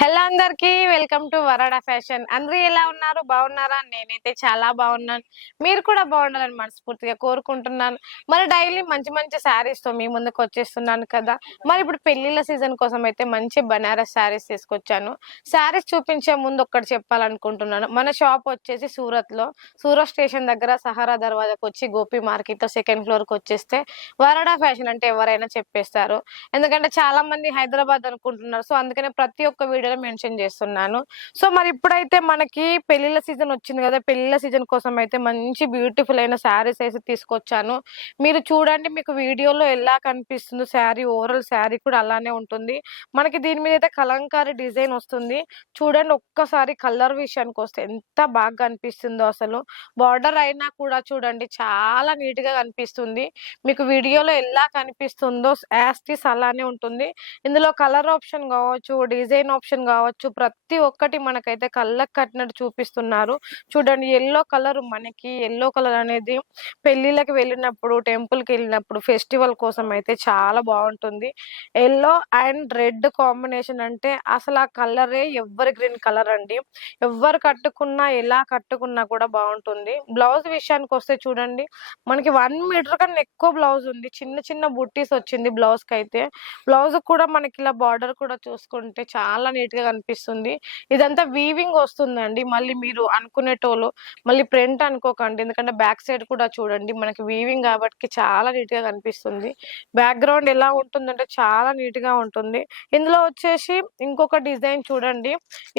Hello అందరికి welcome to వరాడా fashion. అందరూ ఎలా ఉన్నారు? బాగున్నారా? నేనైతే చాలా బాగున్నాను. మీరు కూడా బాగుండాలని మనస్ఫూర్తిగా కోరుకుంటున్నాను. మరి డైలీ మంచి మంచి శారీస్ తో మీ ముందుకు వచ్చేస్తున్నాను కదా. మరి ఇప్పుడు పెళ్లిళ్ళ సీజన్ కోసం అయితే మంచి బనారస్ శారీస్ తీసుకొచ్చాను. శారీస్ చూపించే ముందు ఒక్కటి చెప్పాలనుకుంటున్నాను. మన షాప్ వచ్చేసి సూరత్ స్టేషన్ దగ్గర సహారా దర్వాజాకి వచ్చి గోపి మార్కెట్ లో సెకండ్ ఫ్లోర్ కి వచ్చేస్తే వరాడా ఫ్యాషన్ అంటే ఎవరైనా చెప్పేస్తారు. ఎందుకంటే చాలా మంది హైదరాబాద్ అనుకుంటున్నారు. సో అందుకనే ప్రతి ఒక్క వీడియోలో మెన్షన్ చేస్తున్నాను. సో మరి ఇప్పుడైతే మనకి పెళ్లిళ్ళ సీజన్ వచ్చింది కదా. పెళ్లిళ్ళ సీజన్ కోసం అయితే మంచి బ్యూటిఫుల్ అయిన శారీస్ అయితే తీసుకొచ్చాను. మీరు చూడండి, మీకు వీడియోలో ఎలా కనిపిస్తుందో శారీ, ఓవరాల్ శారీ కూడా అలానే ఉంటుంది. మనకి దీని మీద అయితే కలంకారీ డిజైన్ వస్తుంది. చూడండి, ఒక్కసారి కలర్ విషయానికి వస్తే ఎంత బాగా కనిపిస్తుందో అసలు. బార్డర్ అయినా కూడా చూడండి చాలా నీట్ గా కనిపిస్తుంది. మీకు వీడియోలో ఎలా కనిపిస్తుందో యాస్టిస్ అలానే ఉంటుంది. ఇందులో కలర్ ఆప్షన్ కావచ్చు, డిజైన్ ఆప్షన్ కావచ్చు, ప్రతి ఒక్కటి మనకైతే కళ్ళకు కట్టినట్టు చూపిస్తున్నారు. చూడండి, ఎల్లో కలర్, మనకి ఎల్లో కలర్ అనేది పెళ్లిళ్ళకి వెళ్ళినప్పుడు, టెంపుల్ కి వెళ్ళినప్పుడు, ఫెస్టివల్ కోసం అయితే చాలా బాగుంటుంది. ఎల్లో అండ్ రెడ్ కాంబినేషన్ అంటే అసలు ఆ కలరే ఎవర్ గ్రీన్ కలర్ అండి. ఎవరు కట్టుకున్నా, ఎలా కట్టుకున్నా కూడా బాగుంటుంది. బ్లౌజ్ విషయానికి వస్తే చూడండి, మనకి 1 మీటర్ కన్నా ఎక్కువ బ్లౌజ్ ఉంది. చిన్న చిన్న బుట్టీస్ వచ్చింది బ్లౌజ్ కి అయితే. బ్లౌజ్ కూడా మనకి ఇలా బార్డర్ కూడా చూసుకుంటే చాలా నీట్ గా కనిపిస్తుంది. ఇదంతా వీవింగ్ వస్తుందండి. మళ్ళీ మీరు అనుకునేటోళ్ళు మళ్ళీ ప్రింట్ అనుకోకండి, ఎందుకంటే బ్యాక్ సైడ్ కూడా చూడండి మనకి వీవింగ్ కాబట్టి చాలా నీట్ గా కనిపిస్తుంది. బ్యాక్గ్రౌండ్ ఎలా ఉంటుందంటే చాలా నీట్ గా ఉంటుంది. ఇందులో వచ్చేసి ఇంకొక డిజైన్ చూడండి,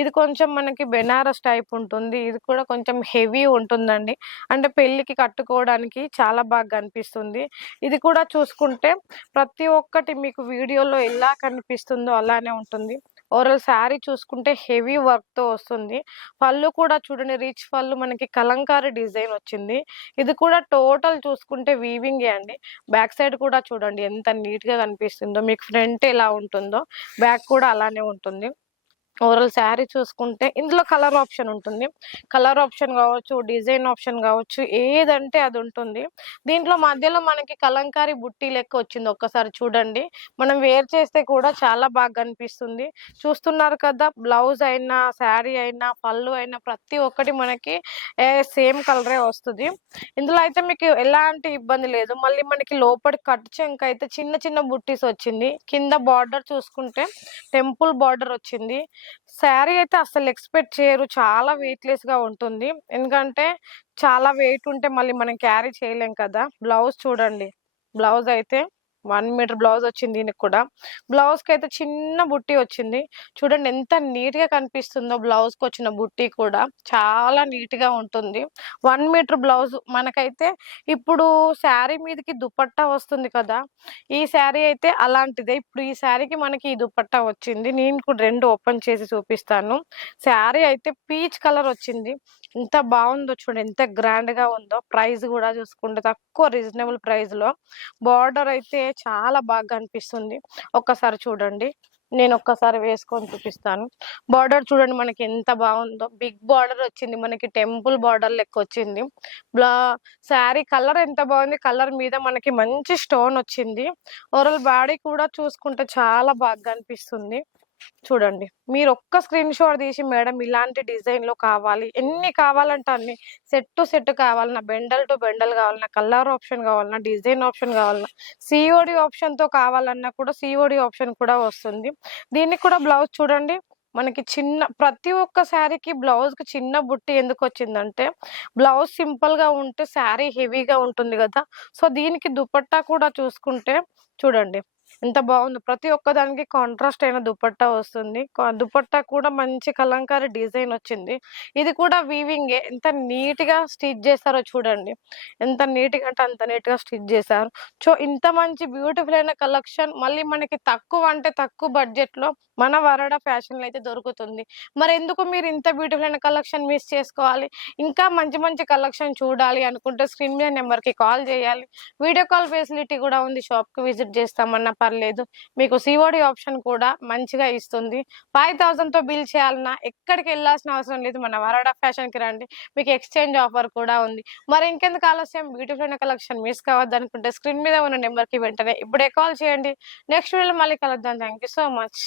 ఇది కొంచెం మనకి బెనారస్ టైప్ ఉంటుంది. ఇది కూడా కొంచెం హెవీ ఉంటుందండి, అంటే పెళ్లికి కట్టుకోవడానికి చాలా బాగా కనిపిస్తుంది. ఇది కూడా చూసుకుంటే ప్రతి ఒక్కటి మీకు వీడియోలో ఎలా కనిపిస్తుందో అలానే ఉంటుంది. ఓవరాల్ శారీ చూసుకుంటే హెవీ వర్క్ తో వస్తుంది. పళ్ళు కూడా చూడండి, రిచ్ పళ్ళు, మనకి కలంకారీ డిజైన్ వచ్చింది. ఇది కూడా టోటల్ చూసుకుంటే వీవింగే అండి. బ్యాక్ సైడ్ కూడా చూడండి ఎంత నీట్ గా కనిపిస్తుందో. మీకు ఫ్రంట్ ఎలా ఉంటుందో బ్యాక్ కూడా అలానే ఉంటుంది. ఓవరాల్ శారీ చూసుకుంటే ఇందులో కలర్ ఆప్షన్ ఉంటుంది. కలర్ ఆప్షన్ కావచ్చు, డిజైన్ ఆప్షన్ కావచ్చు, ఏదంటే అది ఉంటుంది. దీంట్లో మధ్యలో మనకి కలంకారీ బుట్టి లెక్క వచ్చింది. ఒక్కసారి చూడండి, మనం వేర్ చేస్తే కూడా చాలా బాగా కనిపిస్తుంది. చూస్తున్నారు కదా, బ్లౌజ్ అయినా, శారీ అయినా, పళ్ళు అయినా ప్రతి ఒక్కటి మనకి సేమ్ కలరే వస్తుంది. ఇందులో అయితే మీకు ఎలాంటి ఇబ్బంది లేదు. మళ్ళీ మనకి లోపలి కట్ చెంక అయితే చిన్న చిన్న బుట్టీస్ వచ్చింది. కింద బార్డర్ చూసుకుంటే టెంపుల్ బార్డర్ వచ్చింది. శారీ అయితే అసలు ఎక్స్పెక్ట్ చేయరు, చాలా వెయిట్లెస్ గా ఉంటుంది. ఎందుకంటే చాలా వెయిట్ ఉంటే మళ్ళీ మనం క్యారీ చేయలేం కదా. బ్లౌజ్ చూడండి, బ్లౌజ్ అయితే 1 మీటర్ బ్లౌజ్ వచ్చింది. దీనికి కూడా బ్లౌజ్ కి అయితే చిన్న బుట్టి వచ్చింది. చూడండి ఎంత నీట్ గా కనిపిస్తుందో. బ్లౌజ్ కి వచ్చిన బుట్టి కూడా చాలా నీట్ గా ఉంటుంది. 1 మీటర్ బ్లౌజ్ మనకైతే ఇప్పుడు శారీ మీదకి దుపట్టా వస్తుంది కదా, ఈ శారీ అయితే అలాంటిదే. ఇప్పుడు ఈ శారీకి మనకి ఈ దుపట్టా వచ్చింది. నేను కూడా 2 ఓపెన్ చేసి చూపిస్తాను. శారీ అయితే పీచ్ కలర్ వచ్చింది. ఎంత బాగుందో చూడండి, ఎంత గ్రాండ్ గా ఉందో. ప్రైస్ కూడా చూసుకుంటే తక్కువ, రీజనబుల్ ప్రైస్ లో. బార్డర్ అయితే చాలా బాగా అనిపిస్తుంది. ఒక్కసారి చూడండి, నేను ఒక్కసారి వేసుకొని చూపిస్తాను. బార్డర్ చూడండి మనకి ఎంత బాగుందో. బిగ్ బార్డర్ వచ్చింది, మనకి టెంపుల్ బార్డర్ లెక్క వచ్చింది. బ్లా శారీ కలర్ ఎంత బాగుంది. కలర్ మీద మనకి మంచి స్టోన్ వచ్చింది. ఓవరాల్ బాడీ కూడా చూసుకుంటే చాలా బాగా అనిపిస్తుంది. చూడండి, మీరు ఒక్క స్క్రీన్ షాట్ తీసి, మేడం ఇలాంటి డిజైన్ లో కావాలి, ఎన్ని కావాలంటే అన్ని, సెట్ టు సెట్ కావాలన్నా, బెండల్ టు బెండల్ కావాలన్నా, కలర్ ఆప్షన్ కావాలన్నా, డిజైన్ ఆప్షన్ కావాలన్నా, సిఓడి ఆప్షన్ తో కావాలన్నా కూడా సిఓడి ఆప్షన్ కూడా వస్తుంది. దీనికి కూడా బ్లౌజ్ చూడండి, మనకి చిన్న, ప్రతి ఒక్క శారీకి బ్లౌజ్ కి చిన్న బుట్టి ఎందుకు వచ్చిందంటే, బ్లౌజ్ సింపుల్ గా ఉంటే శారీ హెవీగా ఉంటుంది కదా. సో దీనికి దుపట్టా కూడా చూసుకుంటే చూడండి ఎంత బాగుందో. ప్రతి ఒక్క దానికి కాంట్రాస్ట్ అయిన దుపట్టా వస్తుంది. దుపట్టా కూడా మంచి కలంకారీ డిజైన్ వచ్చింది. ఇది కూడా వీవింగే. ఎంత నీట్ గా స్టిచ్ చేస్తారో చూడండి, ఎంత నీట్ గా అంటే అంత నీట్ గా స్టిచ్ చేశారు. సో ఇంత మంచి బ్యూటిఫుల్ అయిన కలెక్షన్ మళ్ళీ మనకి తక్కువ, అంటే తక్కువ బడ్జెట్ లో మన వరాడా ఫ్యాషన్ లో అయితే దొరుకుతుంది. మరి ఎందుకు మీరు ఇంత బ్యూటిఫుల్ అయిన కలెక్షన్ మిస్ చేసుకోవాలి? ఇంకా మంచి మంచి కలెక్షన్ చూడాలి అనుకుంటే స్క్రీన్ మీద నెంబర్ కి కాల్ చేయాలి. వీడియో కాల్ ఫెసిలిటీ కూడా ఉంది. షాప్ కి విజిట్ చేస్తామన్నా పర్లేదు. మీకు సిఓడి ఆప్షన్ కూడా మంచిగా ఇస్తుంది. 5000 తో బిల్ చేయాలన్నా ఎక్కడికి వెళ్ళాల్సిన అవసరం లేదు. మన వరాడా ఫ్యాషన్ కి రండి, మీకు ఎక్స్చేంజ్ ఆఫర్ కూడా ఉంది. మరి ఇంకెందుకు ఆలస్యం, బ్యూటిఫుల్ అయిన కలెక్షన్ మిస్ కావద్దు అనుకుంటే స్క్రీన్ మీద ఉన్న నెంబర్ కి వెంటనే ఇప్పుడే కాల్ చేయండి. నెక్స్ట్ వీడియోలో మళ్ళీ కలుద్దాం. Thank you so much.